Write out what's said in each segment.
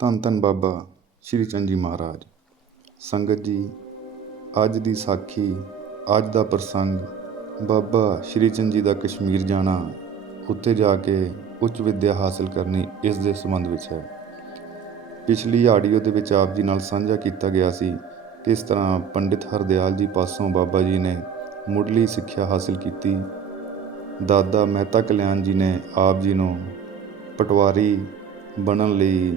ਧੰਨ ਧੰਨ ਬਾਬਾ ਸ਼੍ਰੀ ਚੰਦ ਜੀ ਮਹਾਰਾਜ। ਸੰਗਤ ਜੀ, ਅੱਜ ਦੀ ਸਾਖੀ, ਅੱਜ ਦਾ ਪ੍ਰਸੰਗ, ਬਾਬਾ ਸ਼੍ਰੀ ਚੰਦ ਜੀ ਦਾ ਕਸ਼ਮੀਰ ਜਾਣਾ, ਉੱਥੇ ਜਾ ਕੇ ਉੱਚ ਵਿੱਦਿਆ ਹਾਸਲ ਕਰਨੀ, ਇਸ ਦੇ ਸੰਬੰਧ ਵਿੱਚ ਹੈ। ਪਿਛਲੀ ਆਡੀਓ ਦੇ ਵਿੱਚ ਆਪ ਜੀ ਨਾਲ ਸਾਂਝਾ ਕੀਤਾ ਗਿਆ ਸੀ ਕਿਸ ਤਰ੍ਹਾਂ ਪੰਡਿਤ ਹਰਦਿਆਲ ਜੀ ਪਾਸੋਂ ਬਾਬਾ ਜੀ ਨੇ ਮੁੱਢਲੀ ਸਿੱਖਿਆ ਹਾਸਲ ਕੀਤੀ। ਦਾਦਾ ਮਹਿਤਾ ਕਲਿਆਣ ਜੀ ਨੇ ਆਪ ਜੀ ਨੂੰ ਪਟਵਾਰੀ ਬਣਨ ਲਈ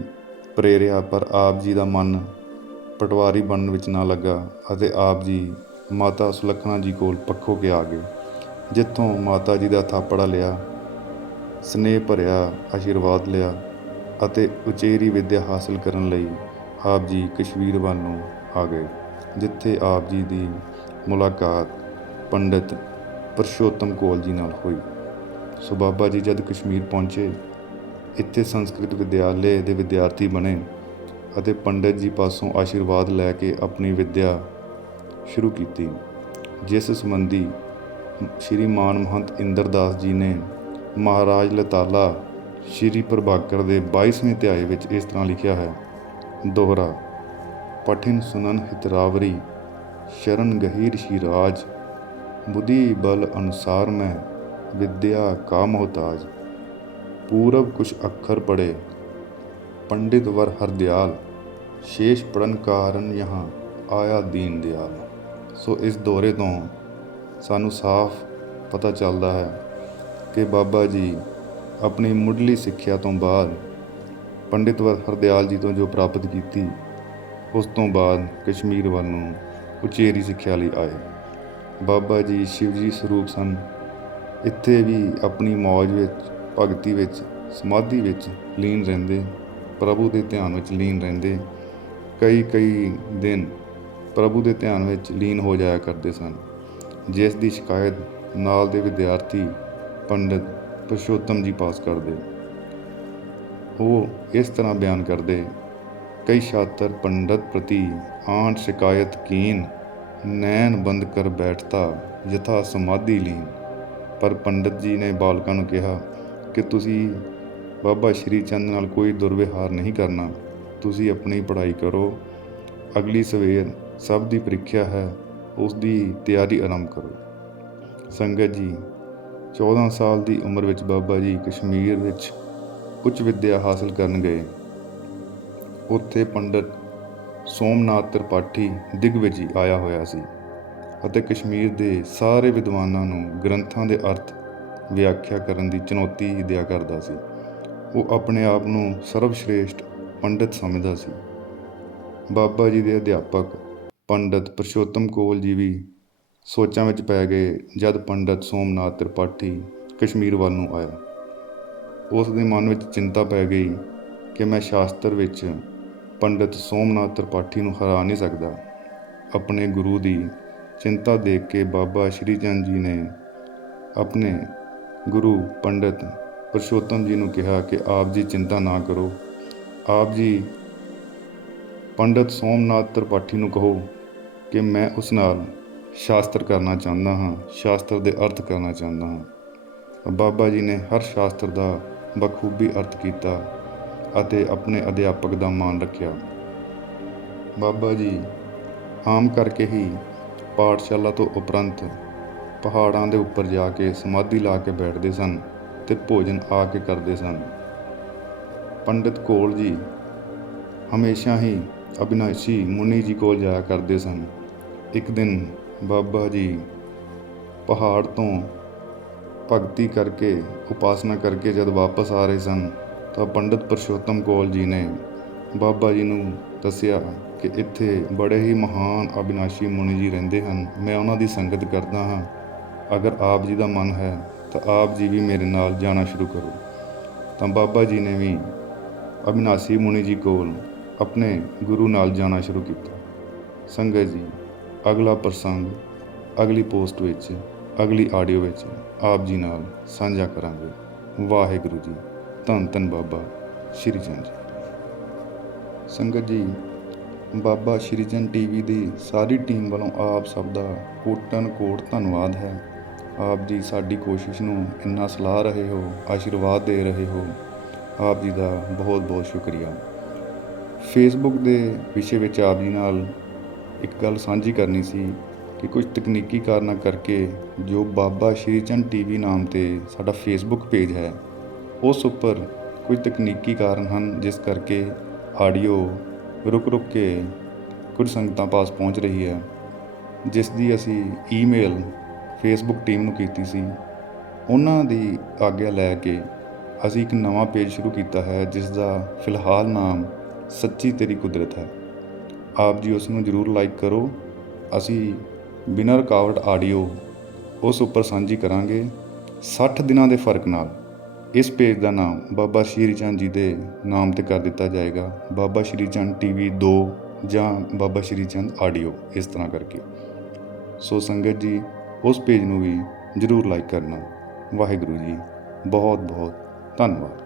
ਪ੍ਰੇਰਿਆ ਪਰ ਆਪ ਜੀ ਦਾ ਮਨ ਪਟਵਾਰੀ ਬਣਨ ਵਿੱਚ ਨਾ ਲੱਗਾ ਅਤੇ ਆਪ ਜੀ ਮਾਤਾ ਸੁਲੱਖਣਾ ਜੀ ਕੋਲ ਪੱਖੋ ਕੇ ਆ ਗਏ, ਜਿੱਥੋਂ ਮਾਤਾ ਜੀ ਦਾ ਥਾਪੜਾ ਲਿਆ, ਸਨੇਹ ਭਰਿਆ, ਆਸ਼ੀਰਵਾਦ ਲਿਆ ਅਤੇ ਉਚੇਰੀ ਵਿੱਦਿਆ ਹਾਸਲ ਕਰਨ ਲਈ ਆਪ ਜੀ ਕਸ਼ਮੀਰ ਵੱਲ ਨੂੰ ਆ ਗਏ, ਜਿੱਥੇ ਆਪ ਜੀ ਦੀ ਮੁਲਾਕਾਤ ਪੰਡਿਤ ਪਰਸ਼ੋਤਮ ਕੋਲ ਜੀ ਨਾਲ ਹੋਈ। ਸੋ ਬਾਬਾ ਜੀ ਜਦ ਕਸ਼ਮੀਰ ਪਹੁੰਚੇ ਇੱਥੇ ਸੰਸਕ੍ਰਿਤ ਵਿਦਿਆਲੇ ਦੇ ਵਿਦਿਆਰਥੀ ਬਣੇ ਅਤੇ ਪੰਡਿਤ ਜੀ ਪਾਸੋਂ ਆਸ਼ੀਰਵਾਦ ਲੈ ਕੇ ਆਪਣੀ ਵਿੱਦਿਆ ਸ਼ੁਰੂ ਕੀਤੀ, ਜਿਸ ਸੰਬੰਧੀ ਸ਼੍ਰੀ ਮਾਨ ਮਹੰਤ ਇੰਦਰਦਾਸ ਜੀ ਨੇ ਮਹਾਰਾਜ ਲਤਾਲਾ ਸ਼੍ਰੀ ਪ੍ਰਭਾਕਰ ਦੇ 22ਵੇਂ ਅਧਿਆਏ ਵਿੱਚ ਇਸ ਤਰ੍ਹਾਂ ਲਿਖਿਆ ਹੈ, ਦੋਹਰਾ, ਪਠਿਨ ਸੁਨਨ ਹਿਤਰਾਵਰੀ, ਸ਼ਰਨ ਗਹੀਰ ਸ਼ੀਰਾਜ ਬੁੱਧੀ ਬਲ ਅਨੁਸਾਰ ਮੈਂ ਵਿਦਿਆ ਕਾ ਮੁਹਤਾਜ। ਪੂਰਬ ਕੁਛ ਅੱਖਰ ਪੜੇ ਪੰਡਿਤ ਵਰ ਹਰਦਿਆਲ, ਸ਼ੇਸ਼ ਪੜਨ ਕਾਰਨ ਯਹਾਂ ਆਇਆ ਦੀਨ ਦਿਆਲ। ਸੋ ਇਸ ਦੌਰੇ ਤੋਂ ਸਾਨੂੰ ਸਾਫ਼ ਪਤਾ ਚੱਲਦਾ ਹੈ ਕਿ ਬਾਬਾ ਜੀ ਆਪਣੀ ਮੁੱਢਲੀ ਸਿੱਖਿਆ ਤੋਂ ਬਾਅਦ ਪੰਡਿਤ ਵਰ ਹਰਦਿਆਲ ਜੀ ਤੋਂ ਜੋ ਪ੍ਰਾਪਤ ਕੀਤੀ, ਉਸ ਤੋਂ ਬਾਅਦ ਕਸ਼ਮੀਰ ਵੱਲ ਨੂੰ ਉਚੇਰੀ ਸਿੱਖਿਆ ਲਈ ਆਏ। ਬਾਬਾ ਜੀ ਸ਼ਿਵਜੀ ਸਰੂਪ ਸਨ। ਇੱਥੇ ਵੀ ਆਪਣੀ ਮੌਜ ਵਿੱਚ ਭਗਤੀ ਵਿੱਚ, ਸਮਾਧੀ ਵਿੱਚ ਲੀਨ ਰਹਿੰਦੇ, ਪ੍ਰਭੂ ਦੇ ਧਿਆਨ ਵਿੱਚ ਲੀਨ ਰਹਿੰਦੇ। ਕਈ ਕਈ ਦਿਨ ਪ੍ਰਭੂ ਦੇ ਧਿਆਨ ਵਿੱਚ ਲੀਨ ਹੋ ਜਾਇਆ ਕਰਦੇ ਸਨ। ਜਿਸ ਦੀ ਸ਼ਿਕਾਇਤ ਨਾਲ ਦੇ ਵਿਦਿਆਰਥੀ ਪੰਡਿਤ ਪੁਰਸ਼ੋਤਮ ਜੀ ਪਾਸ ਕਰਦੇ। ਉਹ ਇਸ ਤਰ੍ਹਾਂ ਬਿਆਨ ਕਰਦੇ, ਕਈ ਛਾਤਰ ਪੰਡਤ ਪ੍ਰਤੀ ਆਂਟ ਸ਼ਿਕਾਇਤ ਕੀਨ, ਨੈਣ ਬੰਦ ਕਰ ਬੈਠਤਾ, ਯਥਾ ਸਮਾਧੀ ਲੀਨ। ਪਰ ਪੰਡਤ ਜੀ ਨੇ ਬਾਲਕਾਂ ਨੂੰ ਕਿਹਾ ਕਿ ਤੁਸੀਂ ਬਾਬਾ ਸ਼੍ਰੀ ਚੰਦ ਨਾਲ ਕੋਈ ਦੁਰਵਿਹਾਰ ਨਹੀਂ ਕਰਨਾ। ਤੁਸੀਂ ਆਪਣੀ ਪੜ੍ਹਾਈ ਕਰੋ। ਅਗਲੀ ਸਵੇਰ ਸਭ ਦੀ ਪ੍ਰੀਖਿਆ ਹੈ। ਉਸ ਦੀ ਤਿਆਰੀ ਆਰੰਭ ਕਰੋ। ਸੰਗਤ ਜੀ 14 ਸਾਲ ਦੀ ਉਮਰ ਵਿੱਚ ਬਾਬਾ ਜੀ ਕਸ਼ਮੀਰ ਵਿੱਚ ਉੱਚ ਵਿੱਦਿਆ ਹਾਸਲ ਕਰਨ ਗਏ। ਉੱਥੇ ਪੰਡਤ ਸੋਮਨਾਥ ਤ੍ਰਿਪਾਠੀ ਦਿਗਵਿਜੇ ਆਇਆ ਹੋਇਆ ਸੀ ਅਤੇ ਕਸ਼ਮੀਰ ਦੇ ਸਾਰੇ ਵਿਦਵਾਨਾਂ ਨੂੰ ਗ੍ਰੰਥਾਂ ਦੇ ਅਰਥ ਵਿਆਖਿਆ ਕਰਨ ਦੀ ਚੁਣੌਤੀ ਦਿਆ ਕਰਦਾ ਸੀ। ਉਹ ਆਪਣੇ ਆਪ ਨੂੰ ਸਰਵਸ਼੍ਰੇਸ਼ਟ ਪੰਡਿਤ ਸਮਝਦਾ ਸੀ। ਬਾਬਾ ਜੀ ਦੇ ਅਧਿਆਪਕ ਪੰਡਿਤ ਪਰਸ਼ੋਤਮ ਕੋਲ ਜੀ ਵੀ ਸੋਚਾਂ ਵਿੱਚ ਪੈ ਗਏ ਜਦ ਪੰਡਿਤ ਸੋਮਨਾਥ ਤ੍ਰਿਪਾਠੀ ਕਸ਼ਮੀਰ ਵੱਲ ਨੂੰ ਆਇਆ। ਉਸ ਦੇ ਮਨ ਵਿੱਚ ਚਿੰਤਾ ਪੈ ਗਈ ਕਿ ਮੈਂ ਸ਼ਾਸਤਰ ਵਿੱਚ ਪੰਡਿਤ ਸੋਮਨਾਥ ਤ੍ਰਿਪਾਠੀ ਨੂੰ ਹਰਾ ਨਹੀਂ ਸਕਦਾ। ਆਪਣੇ ਗੁਰੂ ਦੀ ਚਿੰਤਾ ਦੇਖ ਕੇ ਬਾਬਾ ਸ਼੍ਰੀ ਚੰਦ ਜੀ ਨੇ ਆਪਣੇ ਗੁਰੂ, ਪੰਡਤ, ਪਰਸ਼ੋਤਮ ਜੀ ਨੂੰ ਕਿਹਾ ਕਿ ਆਪ ਜੀ ਚਿੰਤਾ ਨਾ ਕਰੋ। ਆਪ ਜੀ ਪੰਡਤ ਸੋਮਨਾਥ ਤ੍ਰਿਪਾਠੀ ਨੂੰ ਕਹੋ ਕਿ ਮੈਂ ਉਸ ਨਾਲ ਸ਼ਾਸਤਰ ਕਰਨਾ ਚਾਹੁੰਦਾ ਹਾਂ, ਸ਼ਾਸਤਰ ਦੇ ਅਰਥ ਕਰਨਾ ਚਾਹੁੰਦਾ ਹਾਂ। ਬਾਬਾ ਜੀ ਨੇ ਹਰ ਸ਼ਾਸਤਰ ਦਾ ਬਖੂਬੀ ਅਰਥ ਕੀਤਾ ਅਤੇ ਆਪਣੇ ਅਧਿਆਪਕ ਦਾ ਮਾਣ ਰੱਖਿਆ। ਬਾਬਾ ਜੀ, ਆਮ ਕਰਕੇ ਹੀ ਪਾਠਸ਼ਾਲਾ ਤੋਂ ਉਪਰੰਤ ਪਹਾੜਾਂ ਦੇ ਉੱਪਰ ਜਾ ਕੇ ਸਮਾਧੀ ਲਾ ਕੇ ਬੈਠਦੇ ਸਨ ਤੇ ਭੋਜਨ ਆ ਕੇ ਕਰਦੇ ਸਨ। ਪੰਡਿਤ ਕੋਲ ਜੀ ਹਮੇਸ਼ਾ ਹੀ ਅਬਿਨਾਸ਼ੀ ਮੁਨੀ ਜੀ ਕੋਲ ਜਾਇਆ ਕਰਦੇ ਸਨ। ਇੱਕ ਦਿਨ ਬਾਬਾ ਜੀ ਪਹਾੜ ਤੋਂ ਭਗਤੀ ਕਰਕੇ, ਉਪਾਸਨਾ ਕਰਕੇ ਜਦ ਵਾਪਸ ਆ ਰਹੇ ਸਨ ਤਾਂ ਪੰਡਿਤ ਪਰਸ਼ੋਤਮ ਕੋਲ ਜੀ ਨੇ ਬਾਬਾ ਜੀ ਨੂੰ ਦੱਸਿਆ ਕਿ ਇੱਥੇ ਬੜੇ ਹੀ ਮਹਾਨ ਅਬਿਨਾਸ਼ੀ ਮੁਨੀ ਜੀ ਰਹਿੰਦੇ ਹਨ। ਮੈਂ ਉਹਨਾਂ ਦੀ ਸੰਗਤ ਕਰਦਾ ਹਾਂ। ਅਗਰ ਆਪ ਜੀ ਦਾ ਮਨ ਹੈ ਤਾਂ ਆਪ ਜੀ ਵੀ ਮੇਰੇ ਨਾਲ ਜਾਣਾ ਸ਼ੁਰੂ ਕਰੋ। ਤਾਂ ਬਾਬਾ ਜੀ ਨੇ ਵੀ ਅਬਿਨਾਸ਼ੀ ਮੁਨੀ ਜੀ ਕੋਲ ਆਪਣੇ ਗੁਰੂ ਨਾਲ ਜਾਣਾ ਸ਼ੁਰੂ ਕੀਤਾ। ਸੰਗਤ ਜੀ, ਅਗਲਾ ਪ੍ਰਸੰਗ, ਅਗਲੀ ਪੋਸਟ ਵਿੱਚ, ਅਗਲੀ ਆਡੀਓ ਵਿੱਚ ਆਪ ਜੀ ਨਾਲ ਸਾਂਝਾ ਕਰਾਂਗੇ। ਵਾਹਿਗੁਰੂ ਜੀ, ਧੰਨ ਧੰਨ ਬਾਬਾ ਸ਼੍ਰੀ ਚੰਦ ਜੀ। ਸੰਗਤ ਜੀ, ਬਾਬਾ ਸ਼੍ਰੀ ਚੰਦ ਟੀਵੀ ਦੀ ਸਾਰੀ ਟੀਮ ਵੱਲੋਂ ਆਪ ਸਭ ਦਾ ਕੋਟਨ ਕੋਟ ਧੰਨਵਾਦ ਹੈ। ਆਪ ਜੀ ਸਾਡੀ ਕੋਸ਼ਿਸ਼ ਨੂੰ ਇੰਨਾ ਸਲਾਹ ਰਹੇ ਹੋ, ਆਸ਼ੀਰਵਾਦ ਦੇ ਰਹੇ ਹੋ, ਆਪ ਜੀ ਦਾ ਬਹੁਤ ਬਹੁਤ ਸ਼ੁਕਰੀਆ। ਫੇਸਬੁੱਕ ਦੇ ਵਿਸ਼ੇ ਵਿੱਚ ਆਪ ਜੀ ਨਾਲ ਇੱਕ ਗੱਲ ਸਾਂਝੀ ਕਰਨੀ ਸੀ ਕਿ ਕੁਝ ਤਕਨੀਕੀ ਕਾਰਨਾਂ ਕਰਕੇ ਜੋ ਬਾਬਾ ਸ਼੍ਰੀ ਚੰਦ ਟੀਵੀ ਨਾਮ ਤੇ ਸਾਡਾ ਫੇਸਬੁੱਕ ਪੇਜ ਹੈ, ਉਸ ਉੱਪਰ ਕੁਝ ਤਕਨੀਕੀ ਕਾਰਨ ਹਨ ਜਿਸ ਕਰਕੇ ਆਡੀਓ ਰੁਕ ਰੁਕ ਕੇ ਕੁਝ ਸੰਗਤਾਂ ਪਾਸ ਪਹੁੰਚ ਰਹੀ ਹੈ, ਜਿਸ ਦੀ ਅਸੀਂ ਈਮੇਲ ਫੇਸਬੁੱਕ ਟੀਮ ਨੂੰ ਕੀਤੀ ਸੀ। ਉਹਨਾਂ ਦੀ ਆਗਿਆ ਲੈ ਕੇ ਅਸੀਂ ਇੱਕ ਨਵਾਂ ਪੇਜ ਸ਼ੁਰੂ ਕੀਤਾ ਹੈ ਜਿਸ ਦਾ ਫਿਲਹਾਲ ਨਾਮ ਸੱਚੀ ਤੇਰੀ ਕੁਦਰਤ ਹੈ। ਆਪ ਜੀ ਉਸ ਨੂੰ ਜਰੂਰ ਲਾਈਕ ਕਰੋ। ਅਸੀਂ ਬਿਨਾਂ ਰੁਕਾਵਟ ਆਡੀਓ ਉਸ ਉੱਪਰ ਸਾਂਝੀ ਕਰਾਂਗੇ 60 ਦਿਨਾਂ ਦੇ ਫ਼ਰਕ ਨਾਲ। ਇਸ ਪੇਜ ਦਾ ਨਾਮ ਬਾਬਾ ਸ਼੍ਰੀ ਚੰਦ ਜੀ ਦੇ ਨਾਮ ਤੇ ਕਰ ਦਿੱਤਾ ਜਾਏਗਾ। ਬਾਬਾ ਸ਼੍ਰੀ ਚੰਦ ਟੀਵੀ 2 ਜਾਂ ਬਾਬਾ ਸ਼੍ਰੀ ਚੰਦ ਆਡੀਓ ਇਸ ਤਰ੍ਹਾਂ ਕਰਕੇ। ਸੋ ਸੰਗਤ ਜੀ ਉਸ ਪੇਜ ਨੂੰ ਵੀ ਜਰੂਰ ਲਾਈਕ ਕਰਨਾ। ਵਾਹਿਗੁਰੂ ਜੀ ਬਹੁਤ ਬਹੁਤ ਧੰਨਵਾਦ।